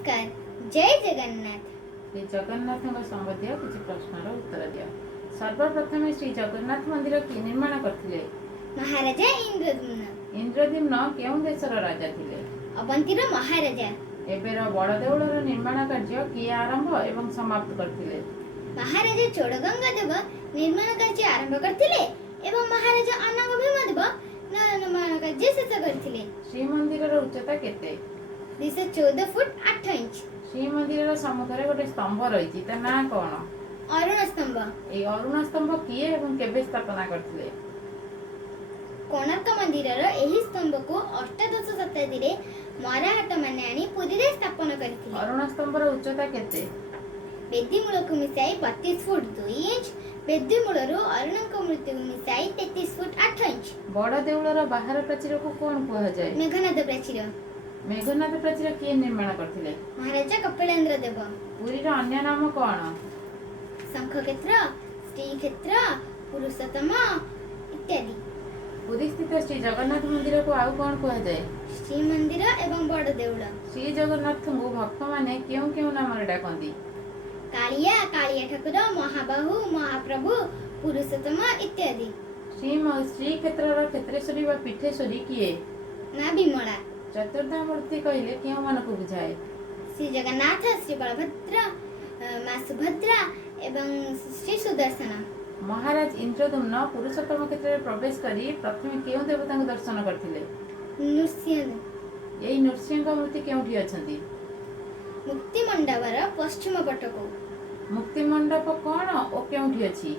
नमस्कार। जय जगन्नाथ। श्री जगन्नाथ संबंधी किसी प्रश्नर उत्तर दिया। सर्वप्रथम श्री जगन्नाथ मंदिर किए निर्माण करथिले? महाराजा इंद्रद्युम्न। इंद्रद्युम्न केउं देशर राजा थिले? अवंतीर महाराजा। एबेर बड़ देउळर निर्माण कार्य किए आरंभ एवं समाप्त करथिले? महाराजा चोडगंगा देव निर्माण कार्य आरंभ करथिले एवं महाराजा अनंग भीमदेव निर्माण कार्य शेष करथिले। श्रीमंदिरर उच्चता केते? 214 फुट 8 इंच। श्रीमंदिरर सम्मुखरे गोटे स्तंभ रहिछि, ता ना कोन? अरुण स्तंभ। ए अरुण स्तंभ किए एवं केबे स्थापना करथिले? कोणार्क मंदिरर एही स्तंभ को अष्टादश शताब्दी रे मराठा माने आनी पुरी रे स्थापना करथिले। अरुण स्तंभर उच्चता केते? बेदी मूल को मिसाई 32 फुट 2 इंच। बेदी मूलरु अरुणक मूर्ति को मिसाई 33 फुट 8 इंच। बड़ देउळर बाहर प्राचीर को कोन कुहा जाय? मेघनाद प्राचीर। मेघनाथ प्राचीर किए निर्माण करथिले? महाराजा कपिलेन्द्र देव। पुरीर अन्य नाम कोन? शंखक्षेत्र, श्रीक्षेत्र, पुरुषोत्तम इत्यादि। पुरी स्थित श्री जगन्नाथ मंदिर को आउ कोन कुहा जाय? श्री मंदिर एवं बड़ देउळ। श्री जगन्नाथ को भक्त माने केउ केउ नाम रे डाकंती? कालिया, कालिया ठाकुर, महाबाहु, महाप्रभु, पुरुषोत्तम इत्यादि। श्री क्षेत्रर क्षेत्रेश्वरी वा पीठेश्वरी किए? ना विमला। चतुर्धा मूर्ति कहिले केउ मान को बुझाए? श्री जगन्नाथ, श्री बलभद्र, मां सुभद्रा एवं श्री सुदर्शन। महाराज इंद्रद्युम्न पुरुषोत्तम क्षेत्र में प्रवेश करी प्रथमे केउ देवता को दर्शन करथिले? नृसिंह। एई नृसिंह मूर्ति केउठी अछंती? मुक्ति मंडपर पश्चिम पटको। मुक्ति मंडप कोन ओ केउठी अछि?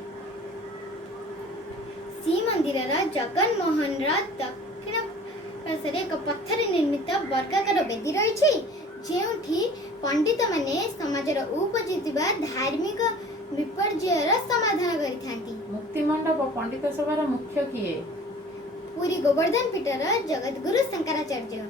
श्री मंदिरर जगन मोहन दक्षिण पार्श्वरे एक पत्थर निर्मित वर्गाकार वेदी रही, जेउठी पंडित माने समाजर उपजितिबा धार्मिक विपर्ययर समाधान करिथांती। मुक्ति मंडप पंडित सभार मुख्य किए? पुरी गोवर्धन पीठर जगतगुरु शंकराचार्य।